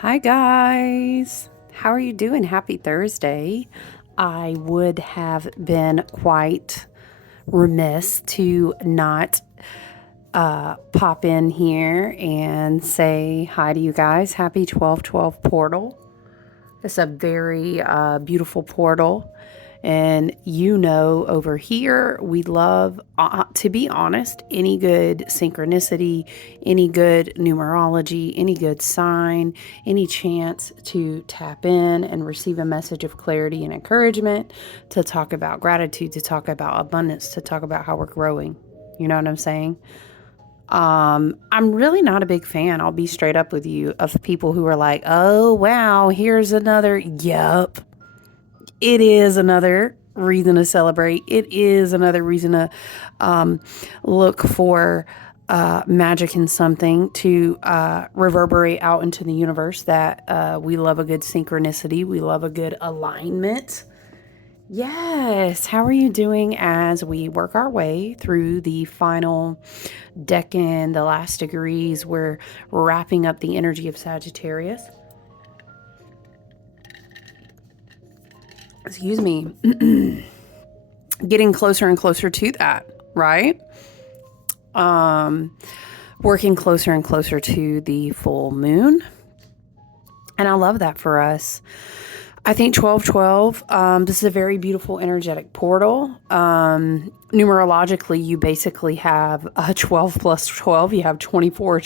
Hi, guys. How are you doing? Happy Thursday. I would have been quite remiss to not pop in here and say hi to you guys. Happy 12/12 portal. It's a very beautiful portal. And over here, we love, to be honest, any good synchronicity, any good numerology, any good sign, any chance to tap in and receive a message of clarity and encouragement, to talk about gratitude, to talk about abundance, to talk about how we're growing. You know what I'm saying? I'm really not a big fan, I'll be straight up with you, of people who are like, oh, wow, here's another, yup. It is another reason to celebrate. It is another reason to look for magic in something to reverberate out into the universe that we love a good synchronicity. We love a good alignment. Yes. How are you doing as we work our way through the final decan, the last degrees? We're wrapping up the energy of Sagittarius. Excuse me. Getting closer and closer to that, right? Working closer and closer to the full moon. And I love that for us. I think 12/12, this is a very beautiful energetic portal. Numerologically, you basically have 12 plus 12. You have 24,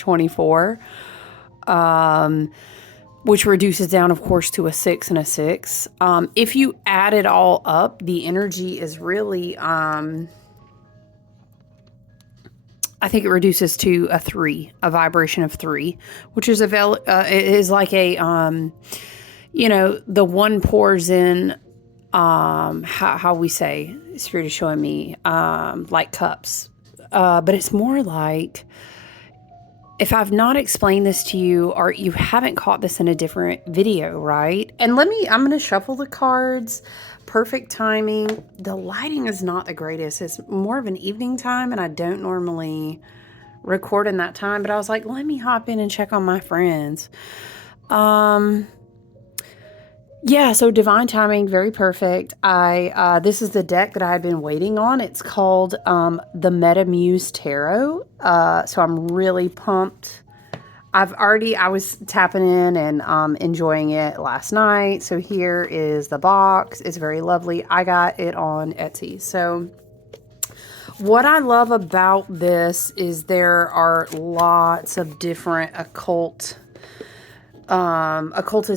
which reduces down, of course, to a 6 and a 6. If you add it all up, the energy is really, I think it reduces to a 3, a vibration of 3, which is is like a, the one pours in, how we say, Spirit is showing me, like cups. But it's more like, if I've not explained this to you, or you haven't caught this in a different video, right? And I'm going to shuffle the cards. Perfect timing. The lighting is not the greatest. It's more of an evening time, and I don't normally record in that time, but I was like, let me hop in and check on my friends. Yeah, so divine timing, very perfect. This is the deck that I had been waiting on. It's called the Meta Muse Tarot. So I'm really pumped. I was tapping in and enjoying it last night. So here is the box. It's very lovely. I got it on Etsy. So what I love about this is there are lots of different occulted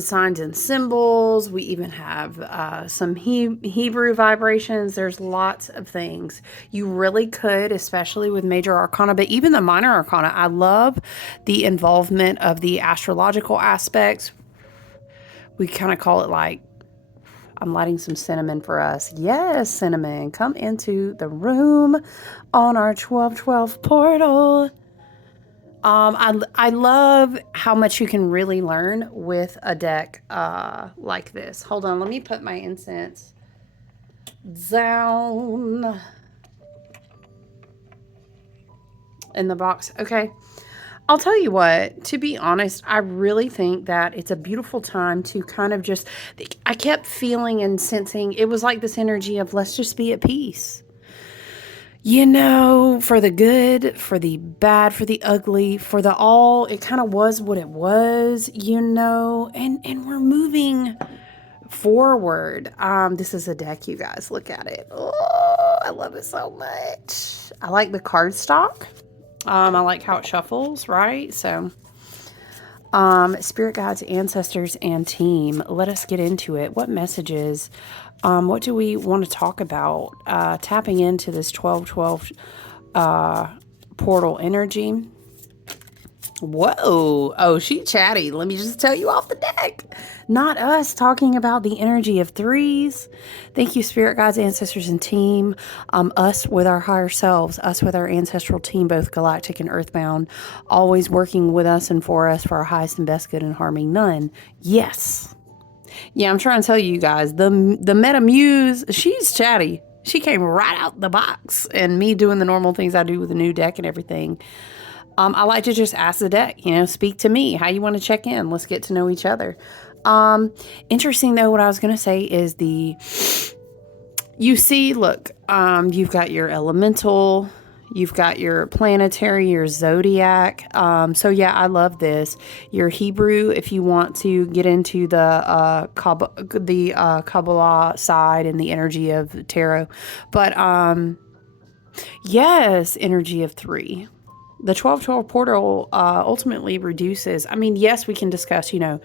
signs and symbols. We even have some Hebrew vibrations. There's lots of things. You really could, especially with major arcana, but even the minor arcana. I love the involvement of the astrological aspects. We kind of call it like, I'm lighting some cinnamon for us. Yes, cinnamon, come into the room on our 12/12 portal. I love how much you can really learn with a deck like this. Hold on, let me put my incense down in the box. Okay. I'll tell you what, to be honest, I really think that it's a beautiful time to kind of just, I kept feeling and sensing, it was like this energy of let's just be at peace. For the good, for the bad, for the ugly, for the all, it kind of was what it was, and we're moving forward. This is a deck, you guys. Look at it. Oh, I love it so much. I like the cardstock. I like how it shuffles, right? So, spirit guides, ancestors, and team, let us get into it. What messages, what do we want to talk about? Tapping into this 12/12 portal energy. Whoa. Oh, she chatty. Let me just tell you off the deck. Not us talking about the energy of 3s. Thank you, spirit guides, ancestors, and team. Us with our higher selves, us with our ancestral team, both galactic and earthbound, always working with us and for us for our highest and best good and harming none. Yes. Yeah, I'm trying to tell you guys, the Meta Muse, she's chatty. She came right out the box, and me doing the normal things I do with a new deck and everything. I like to just ask the deck, speak to me, how you want to check in. Let's get to know each other. Interesting though, what I was going to say is you see, look, you've got your elemental, you've got your planetary, your zodiac. So yeah, I love this. Your Hebrew, if you want to get into the Kabbalah side and the energy of tarot. But yes, energy of 3. The 12-12 portal ultimately reduces. I mean, yes, we can discuss, 12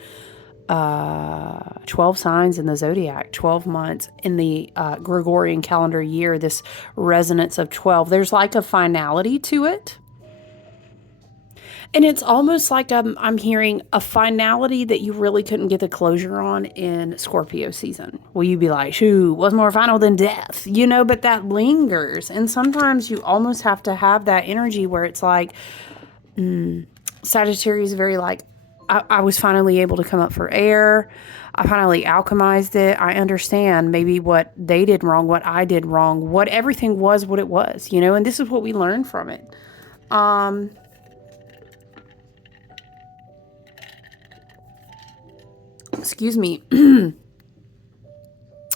signs in the zodiac, 12 months in the Gregorian calendar year, this resonance of 12. There's like a finality to it. And it's almost like I'm hearing a finality that you really couldn't get the closure on in Scorpio season. Will you be like, shoot, what's more final than death? But that lingers. And sometimes you almost have to have that energy where it's like, Sagittarius is very like, I was finally able to come up for air. I finally alchemized it. I understand maybe what they did wrong, what I did wrong, what everything was, what it was, and this is what we learned from it. Excuse me.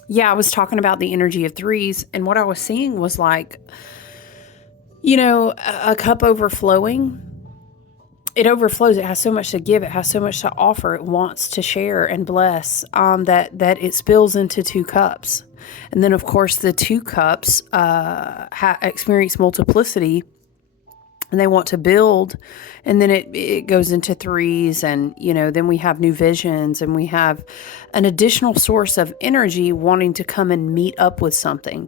Yeah, I was talking about the energy of 3s, and what I was seeing was like, a cup overflowing. It overflows. It has so much to give. It has so much to offer. It wants to share and bless, that it spills into 2 cups. And then, of course, the 2 cups experience multiplicity, and they want to build. And then it goes into 3s, and, then we have new visions, and we have an additional source of energy wanting to come and meet up with something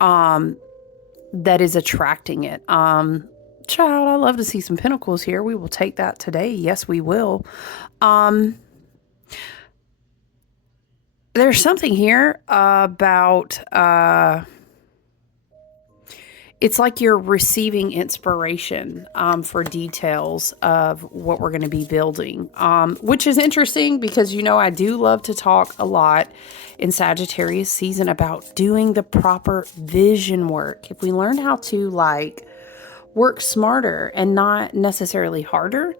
that is attracting it. Child, I love to see some pentacles here. We will take that today. Yes, we will. There's something here about, it's like you're receiving inspiration for details of what we're going to be building, which is interesting because, I do love to talk a lot in Sagittarius season about doing the proper vision work. If we learn how to work smarter and not necessarily harder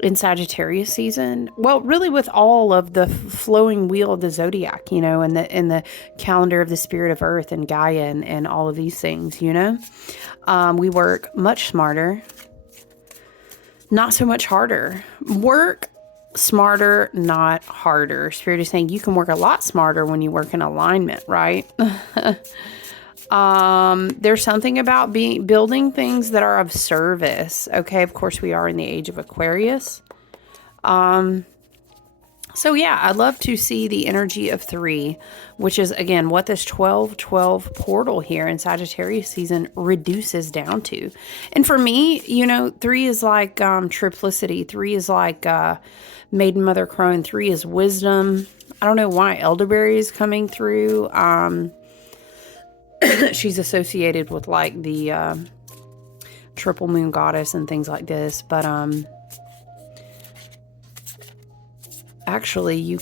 in Sagittarius season, well, really with all of the flowing wheel of the zodiac, and the calendar of the spirit of earth and Gaia and all of these things, we work much smarter, not so much harder. Work smarter, not harder. Spirit is saying you can work a lot smarter when you work in alignment, right? There's something about building things that are of service. Okay. Of course we are in the age of Aquarius. So yeah, I love to see the energy of 3, which is again, what this 12-12 portal here in Sagittarius season reduces down to. And for me, 3 is like, triplicity. 3 is like, maiden mother crone. 3 is wisdom. I don't know why elderberry is coming through. She's associated with like the triple moon goddess and things like this. But actually,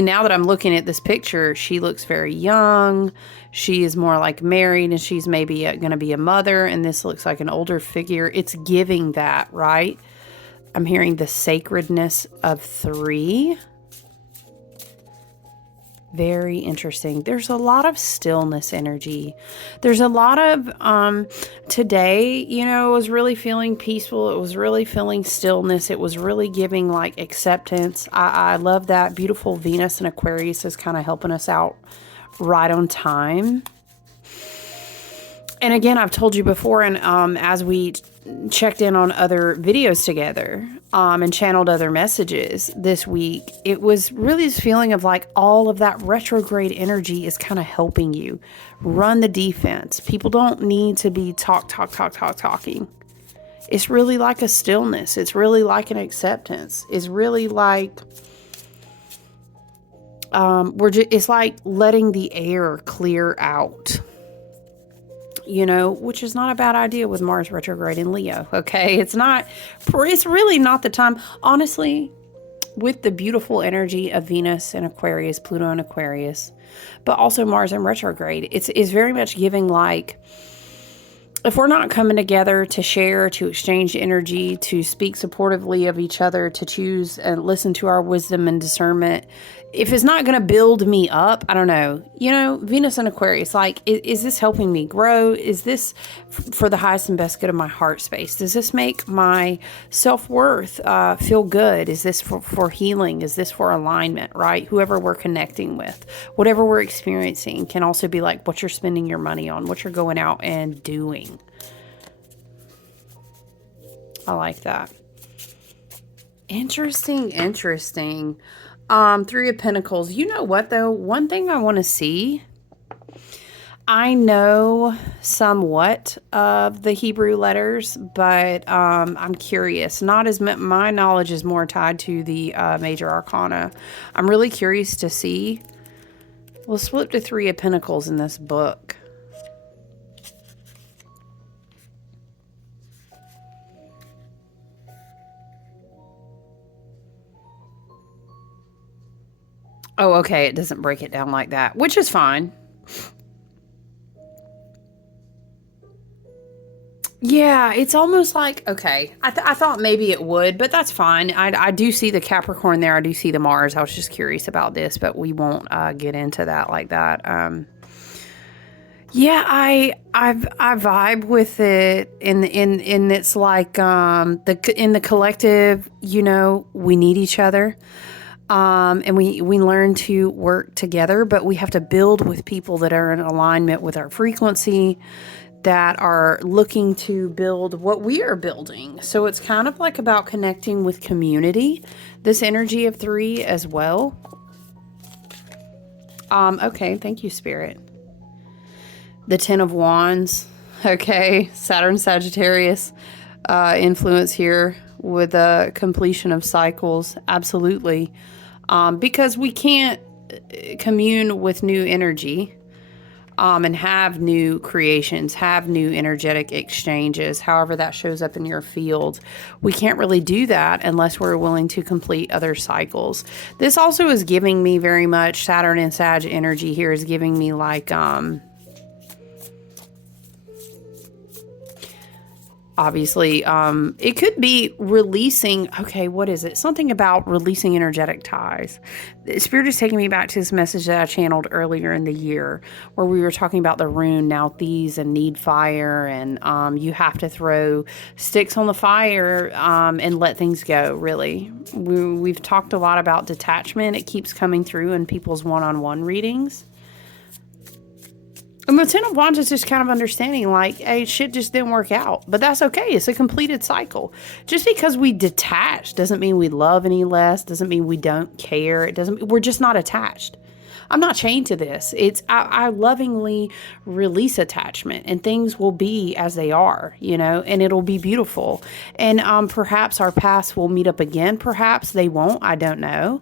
now that I'm looking at this picture, she looks very young. She is more like married, and she's maybe going to be a mother. And this looks like an older figure. It's giving that, right? I'm hearing the sacredness of 3. Very interesting. There's a lot of stillness energy. There's a lot of, today, it was really feeling peaceful. It was really feeling stillness. It was really giving like acceptance. I love that. Beautiful Venus and Aquarius is kind of helping us out right on time. And again, I've told you before, and as we checked in on other videos together and channeled other messages this week, it was really this feeling of like all of that retrograde energy is kind of helping you run the defense. People don't need to be talking. It's really like a stillness. It's really like an acceptance. It's really like it's like letting the air clear out. Which is not a bad idea with Mars retrograde in Leo, okay? It's really not the time. Honestly, with the beautiful energy of Venus and Aquarius, Pluto and Aquarius, but also Mars in retrograde, it's very much giving like if we're not coming together to share, to exchange energy, to speak supportively of each other, to choose and listen to our wisdom and discernment, if it's not going to build me up, I don't know. Venus and Aquarius, like, is this helping me grow? Is this for the highest and best good of my heart space? Does this make my self-worth feel good? Is this for healing? Is this for alignment, right? Whoever we're connecting with, whatever we're experiencing can also be like what you're spending your money on, what you're going out and doing. I like that. Interesting. Three of Pentacles. You know what, though? One thing I want to see. I know somewhat of the Hebrew letters, but I'm curious. Not as my knowledge is more tied to the major arcana. I'm really curious to see. Let's flip to Three of Pentacles in this book. Oh, okay. It doesn't break it down like that, which is fine. Yeah, it's almost like, okay, I thought maybe it would, but that's fine. I do see the Capricorn there. I do see the Mars. I was just curious about this, but we won't get into that like that. Yeah, I vibe with it, in it's like in the collective, we need each other. And we learn to work together, but we have to build with people that are in alignment with our frequency, that are looking to build what we are building. So it's kind of like about connecting with community, this energy of 3 as well. Okay, thank you, Spirit. The 10 of Wands. Okay, Saturn, Sagittarius influence here with a completion of cycles. Absolutely. Because we can't commune with new energy and have new creations, have new energetic exchanges, however that shows up in your field. We can't really do that unless we're willing to complete other cycles. This also is giving me very much, Saturn and Sag energy here is giving me like, obviously, it could be releasing. Okay, what is it? Something about releasing energetic ties. The Spirit is taking me back to this message that I channeled earlier in the year, where we were talking about the rune, now these, and need fire, and you have to throw sticks on the fire and let things go, really. We've talked a lot about detachment. It keeps coming through in people's one-on-one readings. And the 10 of Wands is just kind of understanding, like, hey, shit just didn't work out. But that's okay. It's a completed cycle. Just because we detach doesn't mean we love any less. Doesn't mean we don't care. We're just not attached. I'm not chained to this. I lovingly release attachment, and things will be as they are, and it'll be beautiful. And perhaps our paths will meet up again. Perhaps they won't. I don't know.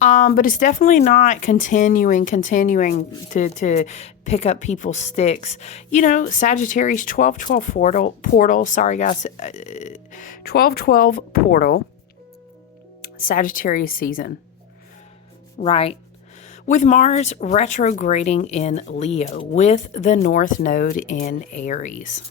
But it's definitely not continuing to pick up people's sticks. Sagittarius 12-12 portal. Sorry, guys. 12-12 portal. Sagittarius season. Right. With Mars retrograding in Leo, with the North Node in Aries.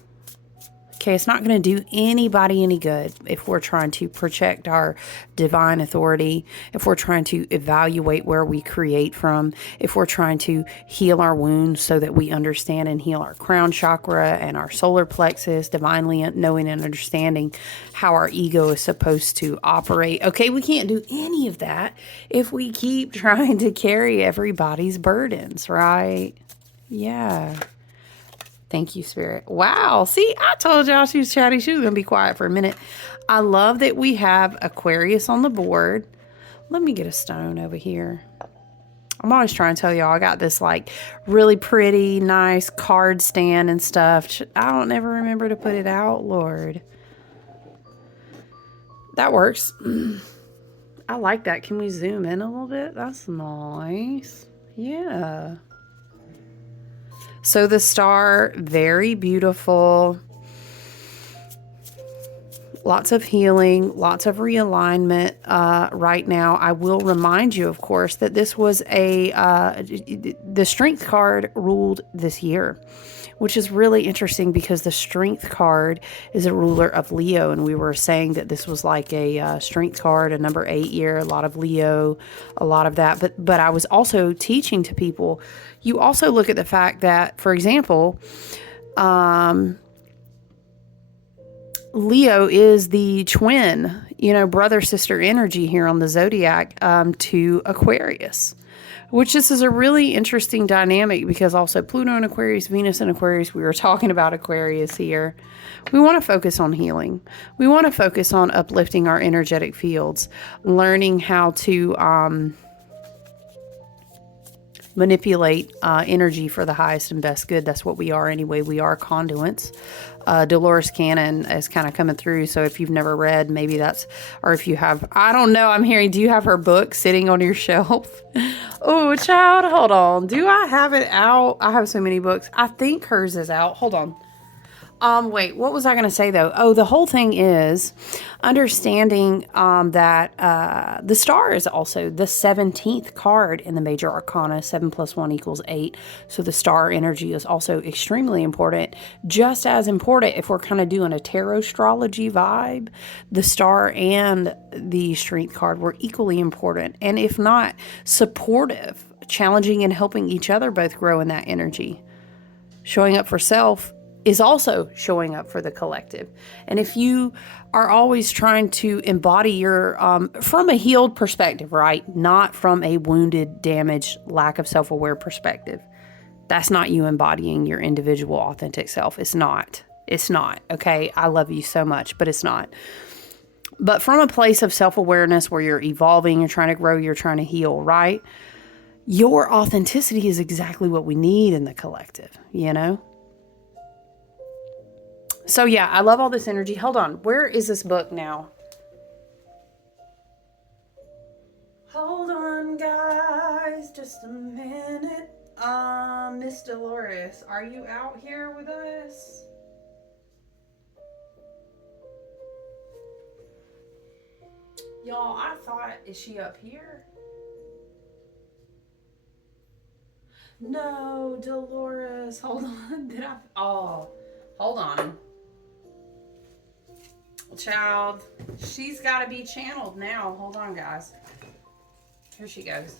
Okay, it's not going to do anybody any good if we're trying to project our divine authority, if we're trying to evaluate where we create from, if we're trying to heal our wounds so that we understand and heal our crown chakra and our solar plexus, divinely knowing and understanding how our ego is supposed to operate. Okay, we can't do any of that if we keep trying to carry everybody's burdens, right? Yeah. Thank you, Spirit. Wow. See, I told y'all she was chatty. She was going to be quiet for a minute. I love that we have Aquarius on the board. Let me get a stone over here. I'm always trying to tell y'all I got this like really pretty, nice card stand and stuff. I don't ever remember to put it out. Lord. That works. I like that. Can we zoom in a little bit? That's nice. Yeah. So the star, very beautiful. Lots of healing, lots of realignment right now. I will remind you, of course, that this was the strength card ruled this year. which is really interesting because the Strength card is a ruler of Leo, and we were saying that this was like a Strength card, a number 8 year, a lot of Leo, a lot of that. But I was also teaching to people, you also look at the fact that, for example, Leo is the twin, brother sister energy here on the zodiac to Aquarius, which this is a really interesting dynamic because also Pluto in Aquarius, Venus in Aquarius, we were talking about Aquarius here. We want to focus on healing. We want to focus on uplifting our energetic fields, learning how to manipulate energy for the highest and best good. That's what we are anyway. We are conduits. Dolores Cannon is kind of coming through. So if you've never read, maybe that's, or if you have, I don't know, I'm hearing, do you have her book sitting on your shelf? Oh, child, hold on. Do I have it out? I have so many books. I think hers is out. Hold on. Wait, what was I going to say though? Oh, the whole thing is understanding that the star is also the 17th card in the major arcana. 7 + 1 = 8. So the star energy is also extremely important. Just as important, if we're kind of doing a tarot astrology vibe, the star and the Strength card were equally important. And if not, supportive, challenging and helping each other both grow in that energy. Showing up for self is also showing up for the collective. And if you are always trying to embody your, from a healed perspective, right? Not from a wounded, damaged, lack of self-aware perspective. That's not you embodying your individual authentic self. It's not. It's not. Okay. I love you so much, but it's not. But from a place of self-awareness where you're evolving, you're trying to grow, you're trying to heal, right? Your authenticity is exactly what we need in the collective, So yeah, I love all this energy. Hold on. Where is this book now? Hold on, guys. Just a minute. Miss Dolores, are you out here with us? Y'all, I thought, is she up here? No, Dolores. Hold on. Hold on. Child, she's got to be channeled now. Hold on, guys. Here she goes.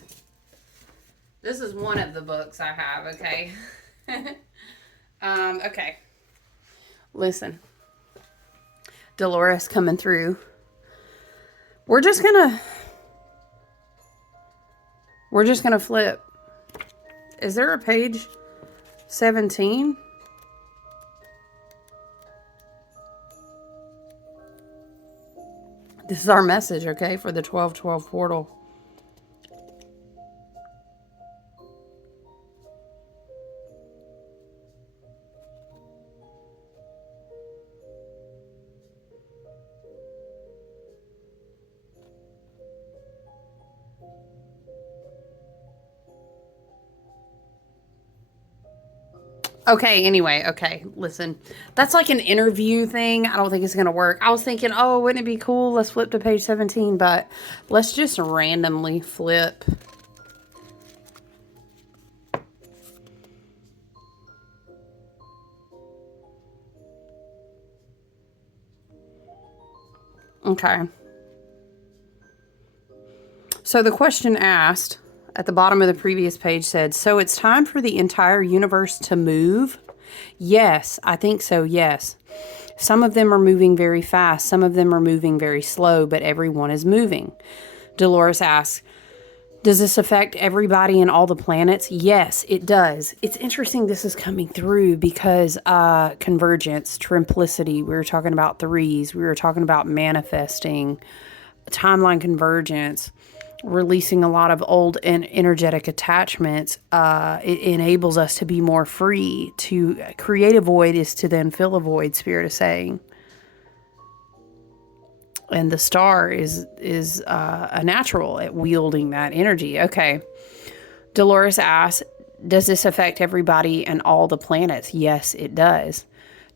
This is one of the books I have, okay? Okay. Listen. Dolores coming through. We're just gonna flip. Is there a page 17? This is our message, okay, for the 12/12 portal. Okay, anyway, okay, listen. That's like an interview thing. I don't think it's going to work. I was thinking, oh, wouldn't it be cool? Let's flip to page 17, but let's just randomly flip. Okay. So the question asked at the bottom of the previous page said, so it's time for the entire universe to move? Yes, I think so, yes. Some of them are moving very fast. Some of them are moving very slow, but everyone is moving. Dolores asks, does this affect everybody and all the planets? Yes, it does. It's interesting this is coming through because convergence, trimplicity, we were talking about threes, we were talking about manifesting, timeline convergence, releasing a lot of old and energetic attachments. It enables us to be more free. To create a void is to then fill a void, Spirit is saying. And the star is a natural at wielding that energy. Okay. Dolores asks, does this affect everybody and all the planets? Yes, it does.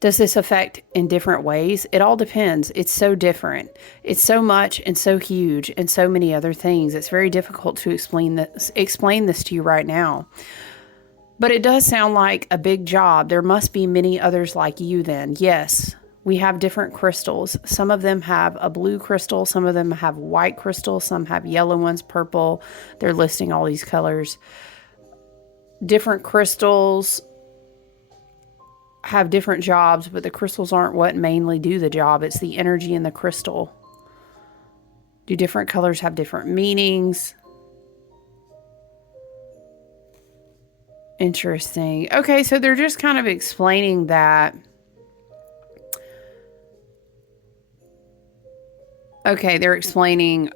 Does this affect in different ways? It all depends. It's so different. It's so much and so huge and so many other things. It's very difficult to explain this to you right now. But it does sound like a big job. There must be many others like you then. Yes, we have different crystals. Some of them have a blue crystal. Some of them have white crystal. Some have yellow ones, purple. They're listing all these colors. Different crystals have different jobs, but the crystals aren't what mainly do the job. It's the energy in the crystal. Do different colors have different meanings? Interesting. Okay, so they're just kind of explaining that. Okay, they're explaining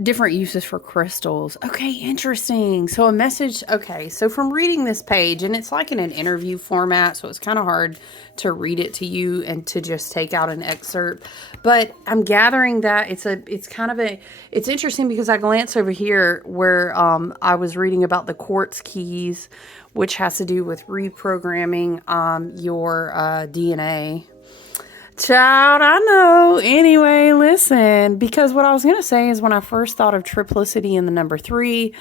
different uses for crystals. Okay, interesting. So a message. Okay, so from reading this page, and it's like in an interview format, so it's kind of hard to read it to you and to just take out an excerpt. But I'm gathering that it's interesting because I glanced over here where I was reading about the quartz keys, which has to do with reprogramming your DNA. Child, I know. Anyway, listen, because what I was going to say is when I first thought of triplicity in the number 3,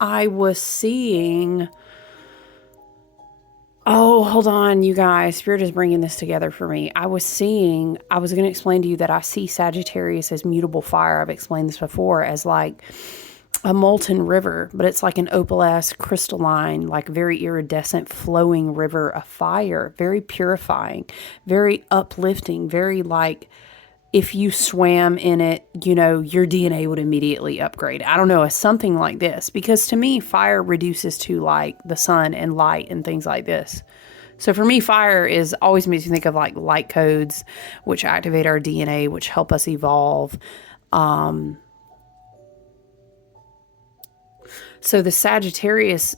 I was seeing... Oh, hold on, you guys. Spirit is bringing this together for me. I was going to explain to you that I see Sagittarius as mutable fire. I've explained this before as like a molten river, but it's like an opalescent, crystalline, like very iridescent, flowing river of fire, very purifying, very uplifting, very like if you swam in it, you know, your DNA would immediately upgrade. I don't know, something like this, because to me, fire reduces to like the sun and light and things like this. So for me, fire is always makes me think of like light codes, which activate our DNA, which help us evolve. So the Sagittarius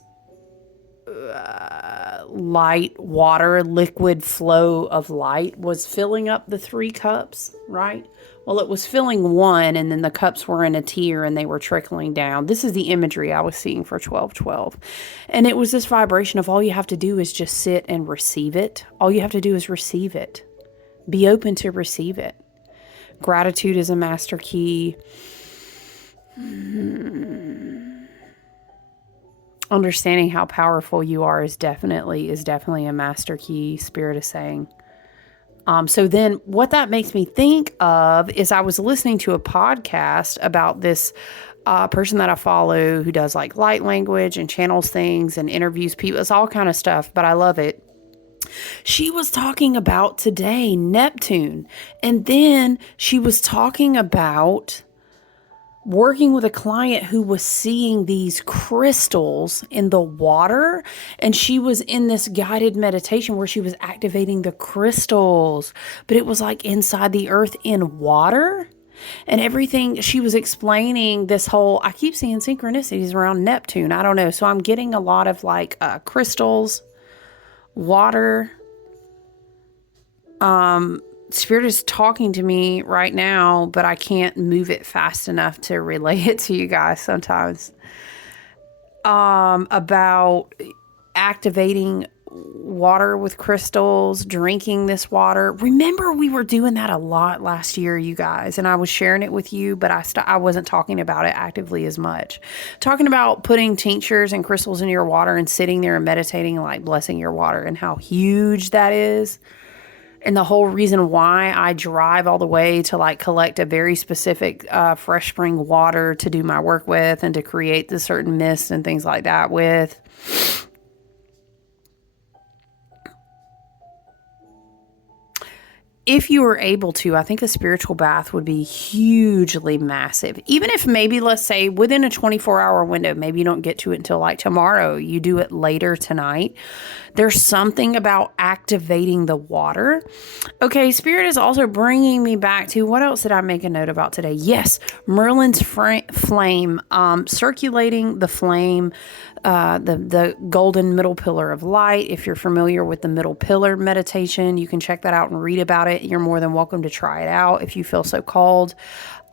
light, water, liquid flow of light was filling up the 3 cups, right? Well, it was filling one, and then the cups were in a tier and they were trickling down. This is the imagery I was seeing for 1212. And it was this vibration of all you have to do is just sit and receive it. All you have to do is receive it. Be open to receive it. Gratitude is a master key. Understanding how powerful you are is definitely a master key, Spirit is saying. So then what that makes me think of is I was listening to a podcast about this person that I follow who does like light language and channels things and interviews people. It's all kind of stuff, but I love it. She was talking about today Neptune, and then she was talking about working with a client who was seeing these crystals in the water, and she was in this guided meditation where she was activating the crystals, but it was like inside the earth in water and everything. She was explaining this whole, I keep seeing synchronicities around Neptune. I don't know. So I'm getting a lot of like crystals, water, Spirit is talking to me right now, but I can't move it fast enough to relay it to you guys sometimes. About activating water with crystals, drinking this water. Remember, we were doing that a lot last year, you guys, and I was sharing it with you, but I wasn't talking about it actively as much. Talking about putting tinctures and crystals in your water and sitting there and meditating and like blessing your water and how huge that is. And the whole reason why I drive all the way to like collect a very specific fresh spring water to do my work with and to create the certain mist and things like that with. If you were able to, I think a spiritual bath would be hugely massive. Even if maybe, let's say, within a 24-hour window, maybe you don't get to it until like tomorrow, you do it later tonight. There's something about activating the water. Okay, Spirit is also bringing me back to, what else did I make a note about today? Yes, Merlin's flame, circulating the flame, the golden middle pillar of light. If you're familiar with the middle pillar meditation, you can check that out and read about it. You're more than welcome to try it out if you feel so called.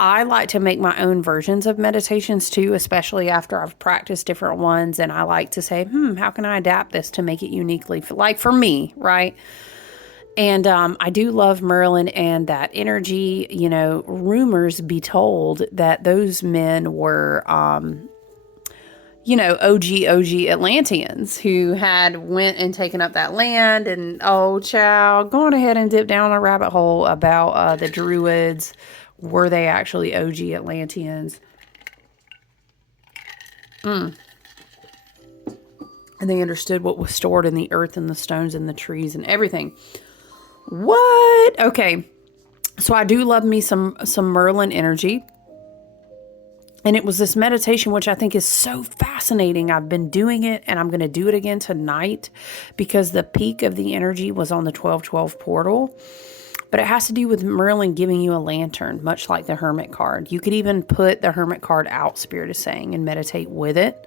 I like to make my own versions of meditations too, especially after I've practiced different ones. And I like to say, how can I adapt this to make it uniquely like for me, right? And I do love Merlin and that energy. Rumors be told that those men were OG Atlanteans who had went and taken up that land. And, oh, child, going ahead and dip down a rabbit hole about the Druids. Were they actually OG Atlanteans? And they understood what was stored in the earth and the stones and the trees and everything. What? Okay. So I do love me some Merlin energy. And it was this meditation, which I think is so fascinating. I've been doing it, and I'm going to do it again tonight because the peak of the energy was on the 1212 portal. But it has to do with Merlin giving you a lantern, much like the Hermit card. You could even put the Hermit card out, Spirit is saying, and meditate with it.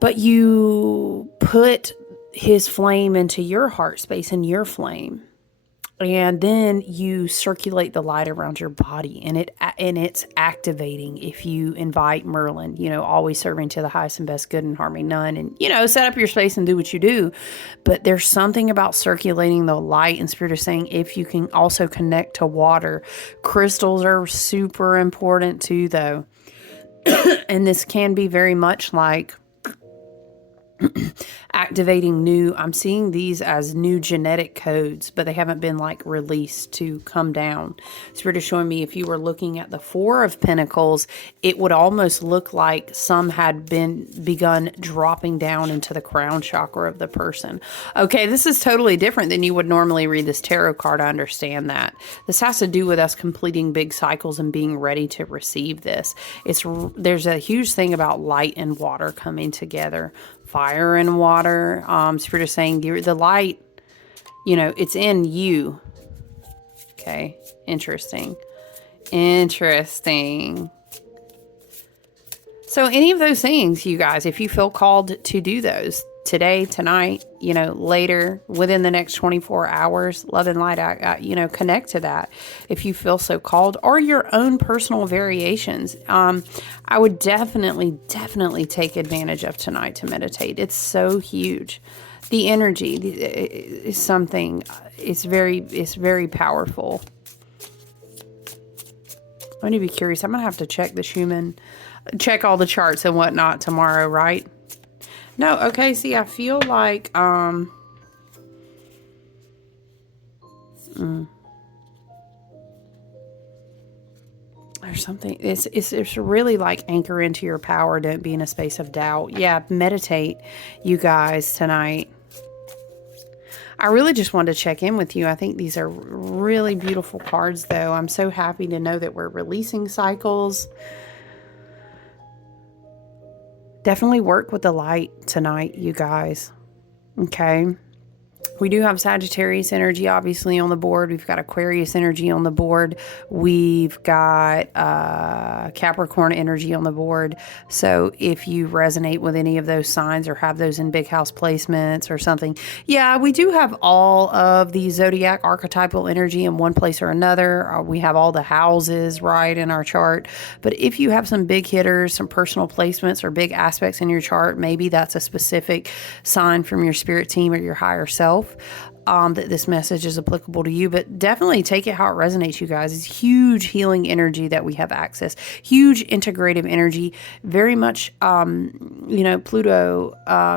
But you put his flame into your heart space and your flame. And then you circulate the light around your body, and it's activating if you invite Merlin, always serving to the highest and best good and harming none, and, set up your space and do what you do. But there's something about circulating the light, and Spirit is saying if you can also connect to water. Crystals are super important too, though. And this can be very much like activating I'm seeing these as new genetic codes, but they haven't been released to come down. Spirit is showing me if you were looking at the Four of Pentacles, it would almost look like some had begun dropping down into the crown chakra of the person. Okay, this is totally different than you would normally read this tarot card. I understand that. This has to do with us completing big cycles and being ready to receive this. There's a huge thing about light and water coming together. Fire and water. Spirit is saying the light, it's in you. Okay. Interesting. So any of those things, you guys, if you feel called to do those today, tonight, later, within the next 24 hours, love and light, connect to that if you feel so called, or your own personal variations. I would definitely take advantage of tonight to meditate. It's so huge. The energy is something, it's very powerful. I'm going to be curious. I'm going to have to check all the charts and whatnot tomorrow, right? No, okay, see, I feel like, there's something, it's really like anchor into your power, don't be in a space of doubt. Yeah, meditate, you guys, tonight. I really just wanted to check in with you. I think these are really beautiful cards, though. I'm so happy to know that we're releasing cycles. Definitely work with the light tonight, you guys. Okay. We do have Sagittarius energy, obviously, on the board. We've got Aquarius energy on the board. We've got Capricorn energy on the board. So if you resonate with any of those signs or have those in big house placements or something, yeah, we do have all of the zodiac archetypal energy in one place or another. We have all the houses, right, in our chart. But if you have some big hitters, some personal placements or big aspects in your chart, maybe that's a specific sign from your spirit team or your higher self. That this message is applicable to you, but definitely take it how it resonates, you guys. It's huge healing energy that we have access, huge integrative energy, very much, Pluto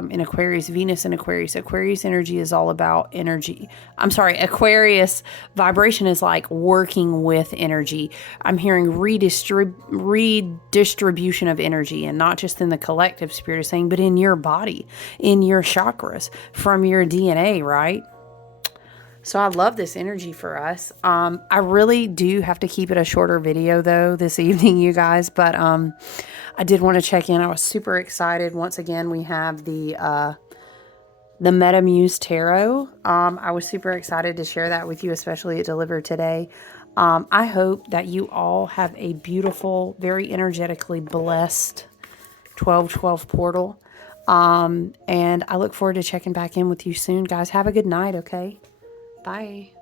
in Aquarius, Venus in Aquarius. Aquarius energy is all about energy. I'm sorry, Aquarius vibration is like working with energy. I'm hearing redistribution of energy, and not just in the collective, Spirit is saying, but in your body, in your chakras, from your DNA, right? So I love this energy for us. I really do have to keep it a shorter video, though, this evening, you guys. But I did want to check in. I was super excited. Once again, we have the Meta Muse Tarot. I was super excited to share that with you, especially it delivered today. I hope that you all have a beautiful, very energetically blessed 12/12 portal. And I look forward to checking back in with you soon, guys. Have a good night, okay? Bye.